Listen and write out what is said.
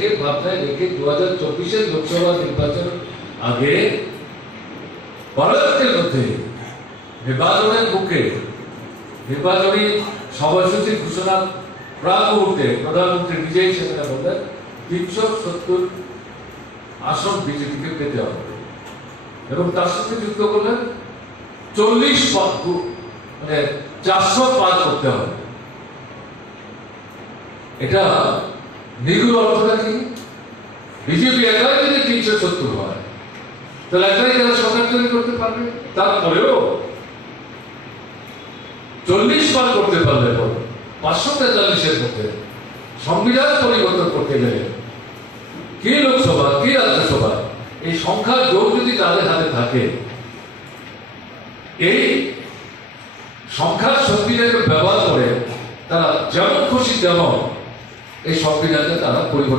রেখে ভাবনায় রেখে 2024-এর লোকসভা নির্বাচন আগে ভারতের মধ্যে নির্বাচনের মুখে নির্বাচনী সময়সূচি ঘোষণা প্রাক মুহূর্তে প্রধানমন্ত্রী নিজেই সেখানে বললেন 370 আসন বিজেপিকে পেতে হবে এবং তার সাথে যুক্ত করলেন 400 পার করতে হবে। এটা নিগুড় অর্থটা কি? বিজেপি একাই যদি 370 হয় তাহলে একাই তারা সরকার তৈরি করতে পারবে। তারপরেও 40 পার করতে পারলে 543-এর মধ্যে সংবিধান পরিবর্তন করতে গেলে কি লোকসভা কি রাজ্যসভা এই সংখ্যার জোর যদি তাদের হাতে থাকে, এই সংখ্যার শক্তিটাকে ব্যবহার করে তারা যেমন খুশি তেমন এই সংবিধানকে তারা পরিবর্তন